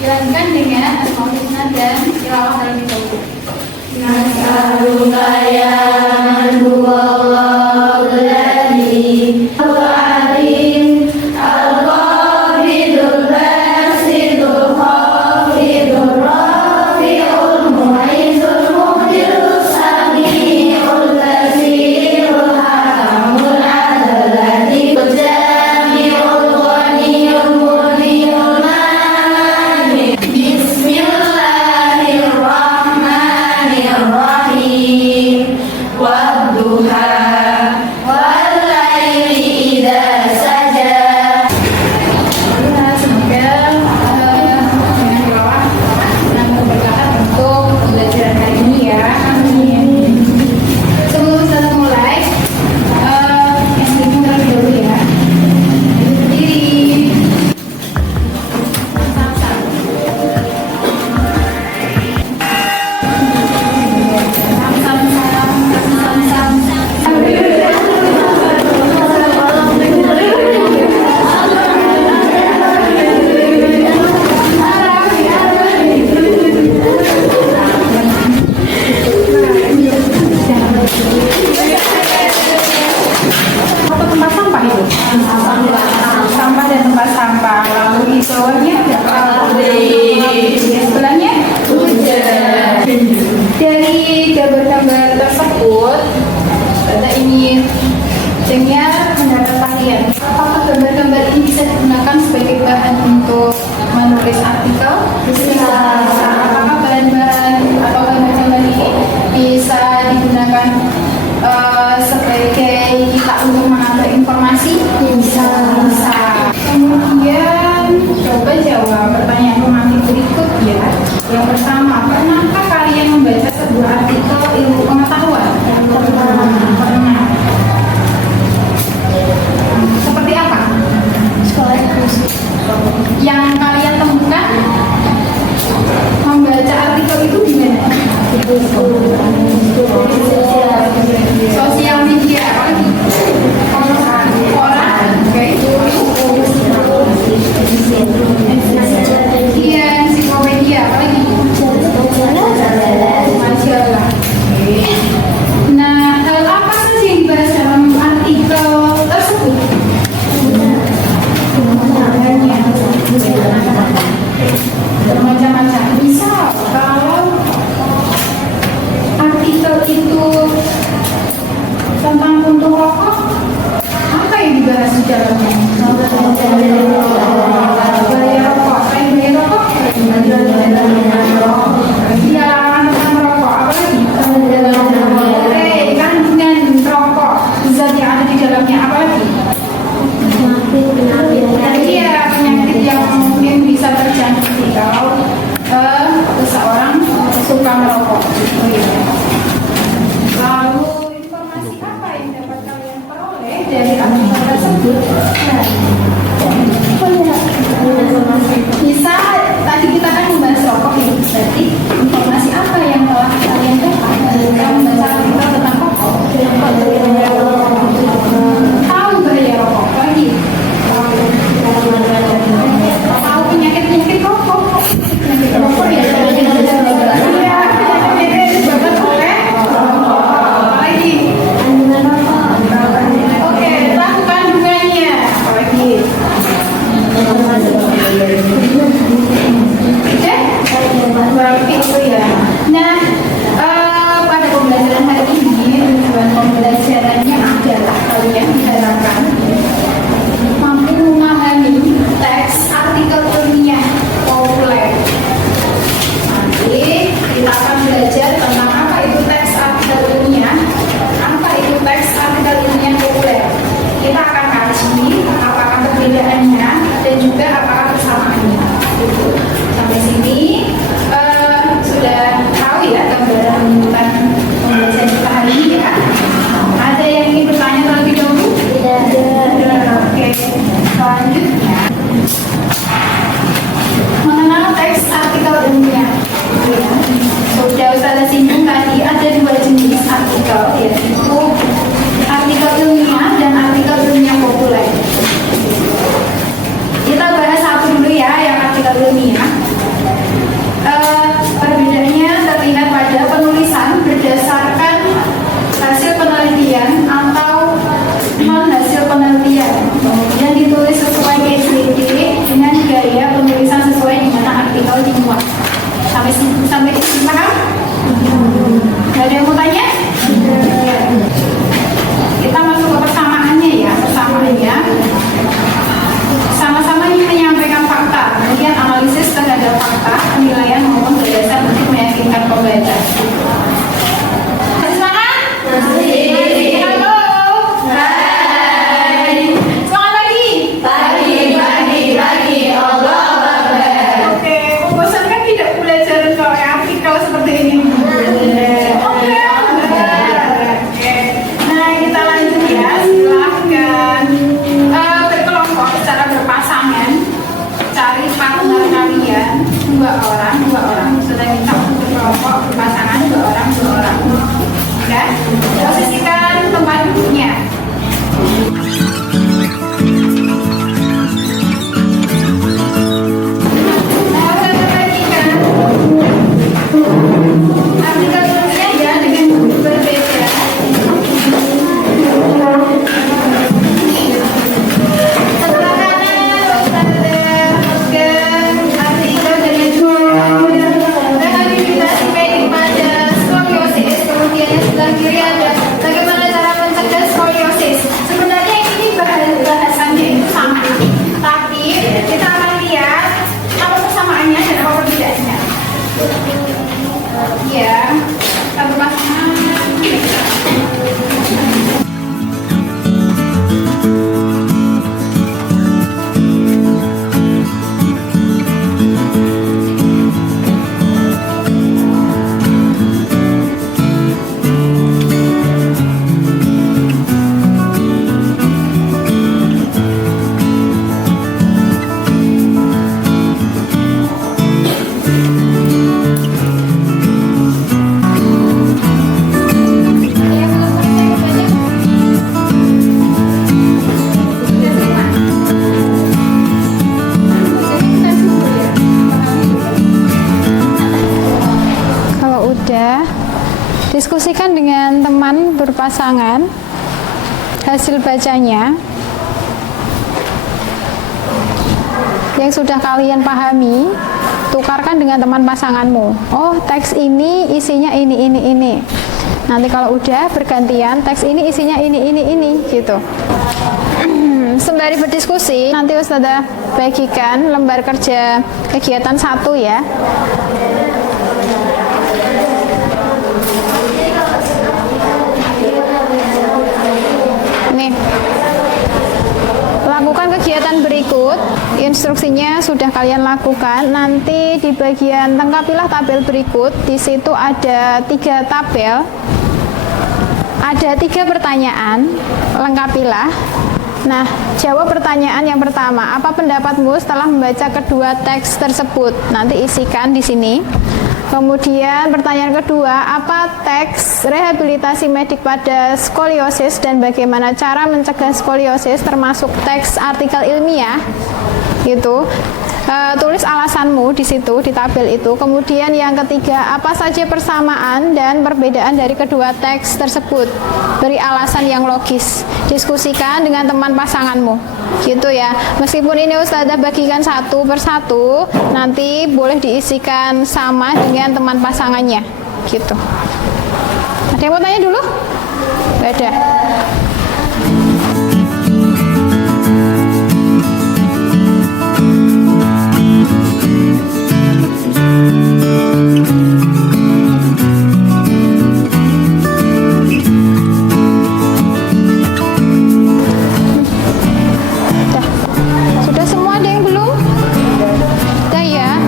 Dilanjutkan dengan al-Mau'izah dan tilawah terlebih dahulu. Nas'aluka ya man huwallahu alladhi al-alim al-qabidul basidul khafidul rafi'ul mu'izul mu'jirul sami'ul basirul hakamul adalati jami'ul ghaniyul muniyul mani. Bismillahirrahmanirrahim. Wadduha wal laili idza saja. Semoga dengan tilawah dan keberkahan untuk pembelajaran hari ini ya. Amin. Sebelum kita mulai, yang penting terlebih dahulu ya. Berdiri. Apa tempat sampah itu? Sampah dan tempat sampah. Lalu di bawahnya sebelahnya dari gambar-gambar tersebut kita ingin dengar pendapat kalian. Apakah gambar-gambar ini bisa digunakan sebagai bahan untuk menulis artikel? Bisa. Apakah bahan-bahan atau gambar-gambar ini bisa digunakan sebagai kita untuk mengambil informasi? Bisa. Kemudian coba jawab pertanyaan pematik berikut ya. Yang pertama, pernahkah kalian membaca sebuah artikel ilmu pengetahuan? Pernah. Seperti apa? Sekolah eksklusif. Yang kalian temukan membaca artikel itu di mana? Sosial media, apa lagi? Koran, oke. Iya, ensiklopedia, apa lagi? berpasangan, hasil bacanya yang sudah kalian pahami, tukarkan dengan teman pasanganmu. Oh, teks ini isinya ini. Nanti kalau udah bergantian, teks ini isinya ini gitu. Sembari berdiskusi, nanti Ustazah bagikan lembar kerja kegiatan 1 ya. Nih, lakukan kegiatan berikut. Instruksinya sudah kalian lakukan. Nanti di bagian lengkapilah tabel berikut. Di situ ada 3 tabel. Ada 3 pertanyaan. Lengkapilah. Nah, jawab pertanyaan yang pertama. Apa pendapatmu setelah membaca kedua teks tersebut? Nanti isikan di sini. Kemudian pertanyaan kedua, apa teks rehabilitasi medik pada skoliosis dan bagaimana cara mencegah skoliosis, termasuk teks artikel ilmiah? Gitu. Tulis alasanmu di situ, di tabel itu. Kemudian yang ketiga, apa saja persamaan dan perbedaan dari kedua teks tersebut? Beri alasan yang logis. Diskusikan dengan teman pasanganmu. Gitu ya. Meskipun ini Ustazah bagikan 1 per 1, nanti boleh diisikan sama dengan teman pasangannya. Gitu. Ada yang mau tanya dulu? Gak ada. Sudah semua, ada yang belum? Udah ya,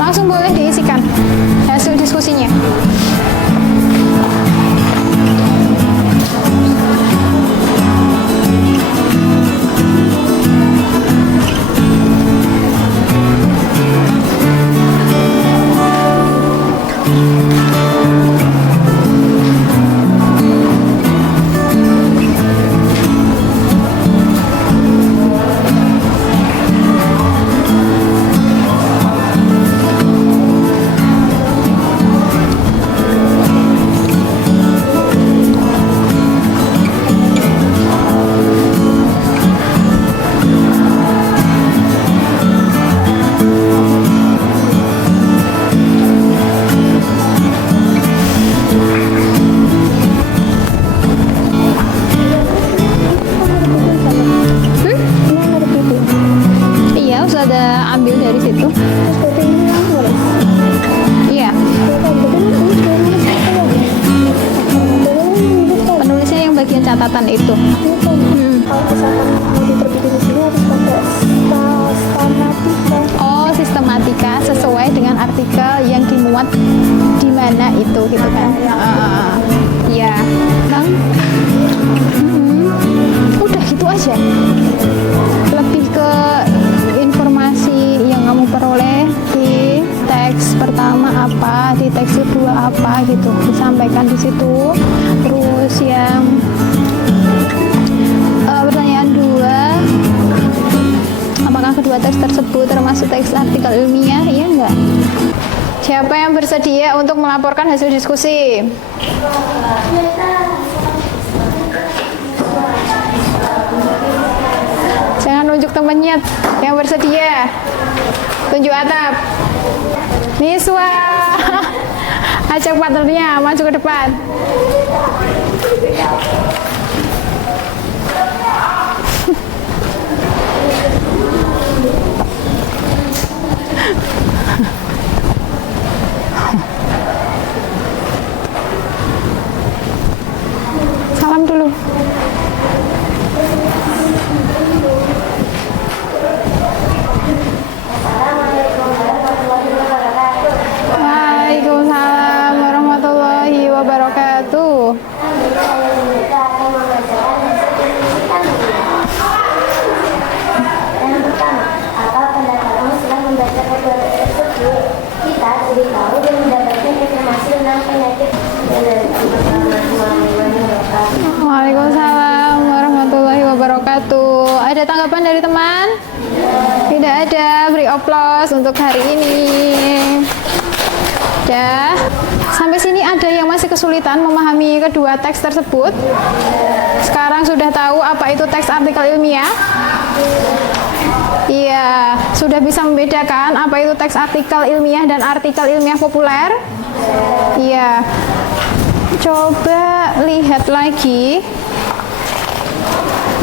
langsung boleh diisikan hasil diskusinya. Iya, usah ada ambil dari situ. Iya. Penulisnya yang bagian catatan itu. Kalau misalkan mau diterbitin di sini harus pakai sistematika. Oh, sistematika sesuai dengan artikel yang dimuat di mana itu gitu kan. Iya. Bang. Udah gitu aja. Lebih ke informasi yang kamu peroleh di teks pertama apa, di teks kedua apa gitu, disampaikan di situ. Terus yang pertanyaan 2, apakah kedua teks tersebut termasuk teks artikel ilmiah? Iya enggak? Siapa yang bersedia untuk melaporkan hasil diskusi? Jangan nunjuk temennya yang bersedia. Tunjuk atap. Niswa. Ajak partnernya maju ke depan. Salam dulu. Waalaikumsalam warahmatullahi wabarakatuh. Yang pertama, apa pendapatmu setelah membaca kedua teks tersebut? Kita jadi tahu dan mendapatkan informasi tentang penyakit. Waalaikumsalam warahmatullahi wabarakatuh. Ada tanggapan dari teman? Tidak ada. Beri aplaus untuk hari ini. Ya, sampai sini ada yang masih kesulitan memahami kedua teks tersebut? Sekarang sudah tahu apa itu teks artikel ilmiah? Iya, sudah bisa membedakan apa itu teks artikel ilmiah dan artikel ilmiah populer? Iya. Coba lihat lagi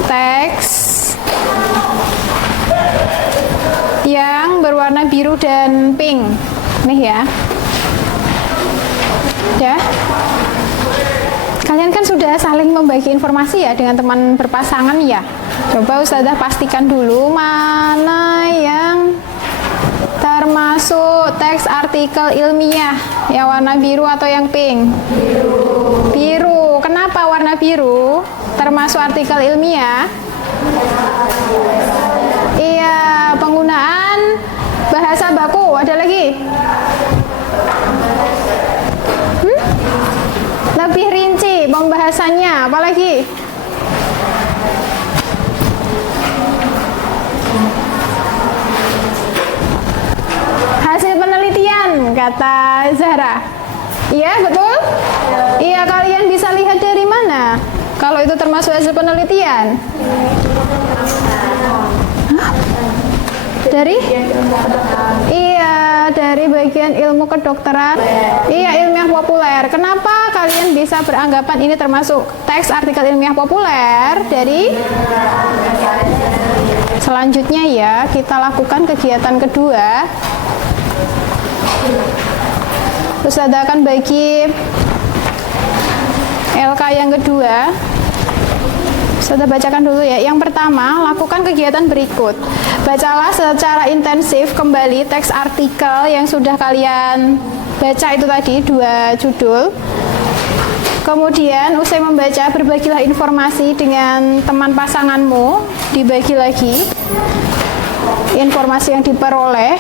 teks yang berwarna biru dan pink. Nih ya. Ya. Kalian kan sudah saling membagi informasi ya dengan teman berpasangan ya. Coba Ustazah pastikan dulu mana yang termasuk teks artikel ilmiah, yang warna biru atau yang pink? Biru. Biru. Kenapa warna biru termasuk artikel ilmiah? Iya, penggunaan bahasa baku. Ada lagi? Lebih rinci pembahasannya, apalagi? Hasil penelitian, kata Zahra. Iya, betul? Iya, kalian bisa lihat dari mana? Kalau itu termasuk hasil penelitian? Hah? Dari? Iya, dari bagian ilmu kedokteran. Iya, ilmiah populer. Kenapa kalian bisa beranggapan ini termasuk teks artikel ilmiah populer? Dari selanjutnya ya, kita lakukan kegiatan kedua. Ustazah akan bagi LK yang kedua. Ustazah bacakan dulu ya. Yang pertama, lakukan kegiatan berikut. Bacalah secara intensif kembali teks artikel yang sudah kalian baca itu tadi, 2 judul. Kemudian, usai membaca, berbagilah informasi dengan teman pasanganmu. Dibagi lagi informasi yang diperoleh.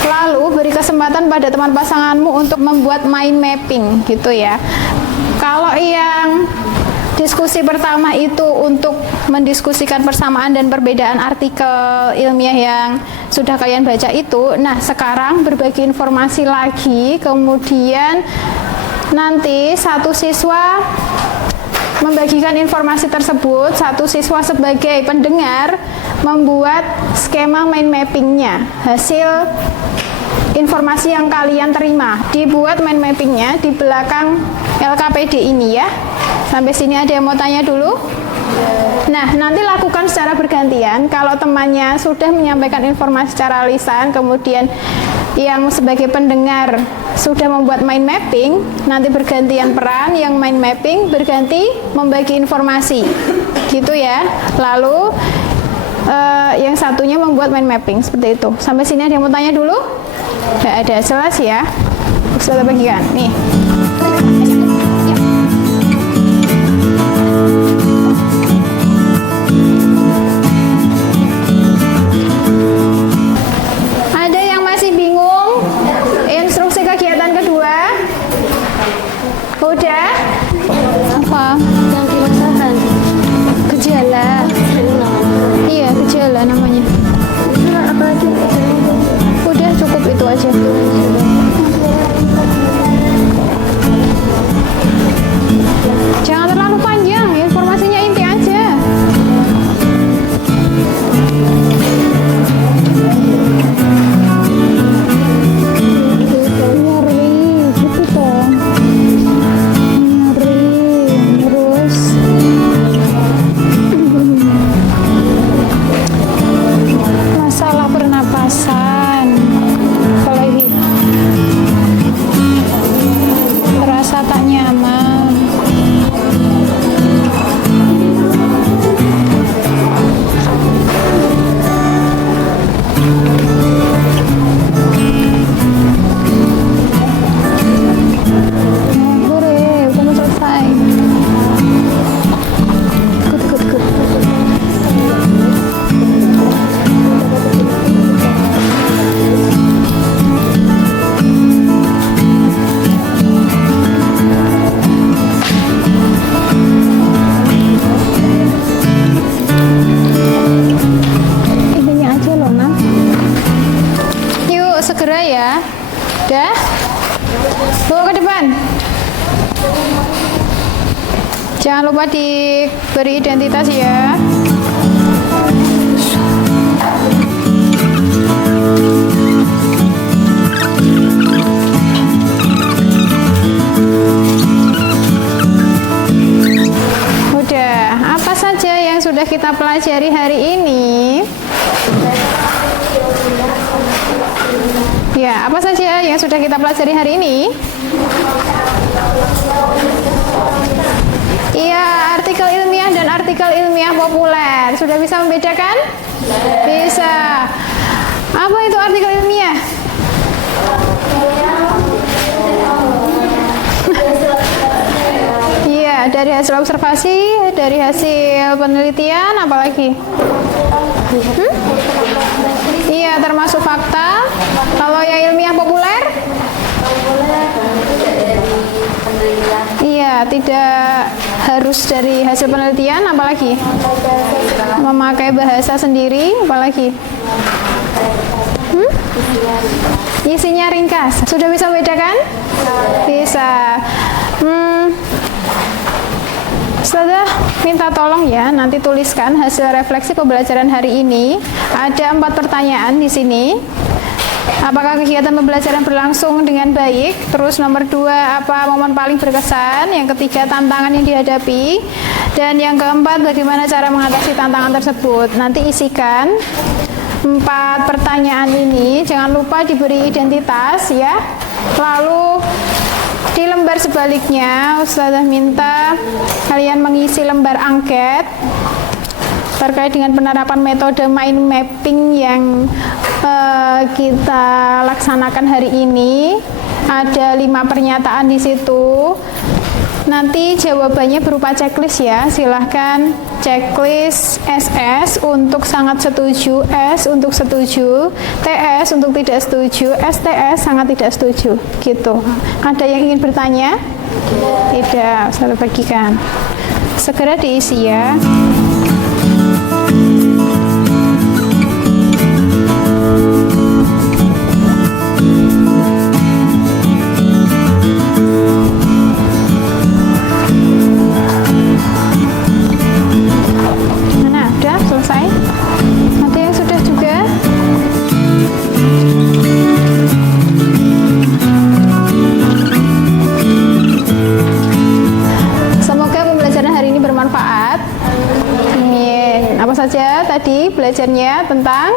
Lalu, beri kesempatan pada teman pasanganmu untuk membuat mind mapping, gitu ya. Kalau yang diskusi pertama itu untuk mendiskusikan persamaan dan perbedaan artikel ilmiah yang sudah kalian baca itu. Nah, sekarang berbagi informasi lagi, kemudian nanti satu siswa membagikan informasi tersebut, satu siswa sebagai pendengar membuat skema mind mappingnya, hasil informasi yang kalian terima. Dibuat mind mappingnya di belakang LKPD ini ya. Sampai sini ada yang mau tanya dulu? Nah, nanti lakukan secara bergantian. Kalau temannya sudah menyampaikan informasi secara lisan, kemudian yang sebagai pendengar sudah membuat mind mapping, nanti bergantian peran, yang mind mapping berganti membagi informasi. Gitu ya. Lalu yang satunya membuat mind mapping, seperti itu. Sampai sini ada yang mau tanya dulu? Tidak ada, jelas ya? Sudah bagikan. Nih. Ada yang masih bingung? Instruksi kegiatan kedua? Udah? Apa? Yang dimasakan. Gejala. Iya, gejala namanya. Apalagi Udah cukup itu aja. Jangan terlalu panjang, informasinya inti aja. Nyeri, gitu toh. Nyeri, terus masalah pernapasan. Apalagi terasa tak nyaman. Udah mau selesai. Good. Intinya aja loh, Nah. Yuk, segera ya. Dah? Bawa ke depan. Jangan lupa diberi identitas ya. Udah, apa saja yang sudah kita pelajari hari ini? Ya, apa saja yang sudah kita pelajari hari ini? Iya, artikel ilmiah dan artikel ilmiah populer. Sudah bisa membedakan? Bisa. Apa itu artikel ilmiah? Iya, dari hasil observasi, dari hasil penelitian, apalagi? Iya, termasuk fakta. Kalau yang ilmiah populer? Iya, tidak harus dari hasil penelitian, apalagi? Memakai bahasa sendiri, apalagi? Isinya ringkas. Sudah bisa membedakan? Bisa. Setelah minta tolong ya, nanti tuliskan hasil refleksi pembelajaran hari ini. Ada 4 pertanyaan di sini. Apakah kegiatan pembelajaran berlangsung dengan baik? Terus nomor 2, apa momen paling berkesan? Yang ketiga, tantangan yang dihadapi. Dan yang keempat, bagaimana cara mengatasi tantangan tersebut? Nanti isikan 4 pertanyaan ini. Jangan lupa diberi identitas ya. Lalu di lembar sebaliknya, Ustazah minta kalian mengisi lembar angket terkait dengan penerapan metode mind mapping yang kita laksanakan hari ini. Ada 5 pernyataan di situ. Nanti jawabannya berupa checklist ya. Silahkan checklist SS untuk sangat setuju, S untuk setuju, TS untuk tidak setuju, STS sangat tidak setuju. Gitu. Ada yang ingin bertanya? Tidak, saya bagikan. Segera diisi ya. Saja tadi belajarnya tentang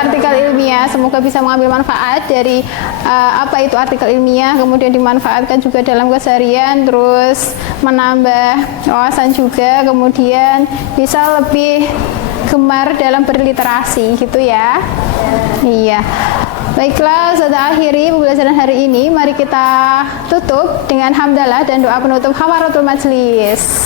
artikel ilmiah. Semoga bisa mengambil manfaat dari apa itu artikel ilmiah, kemudian dimanfaatkan juga dalam keseharian, terus menambah wawasan juga, kemudian bisa lebih gemar dalam berliterasi gitu ya. Iya. Baiklah, sudah akhiri pembelajaran hari ini. Mari kita tutup dengan hamdalah dan doa penutup hawaratul majlis.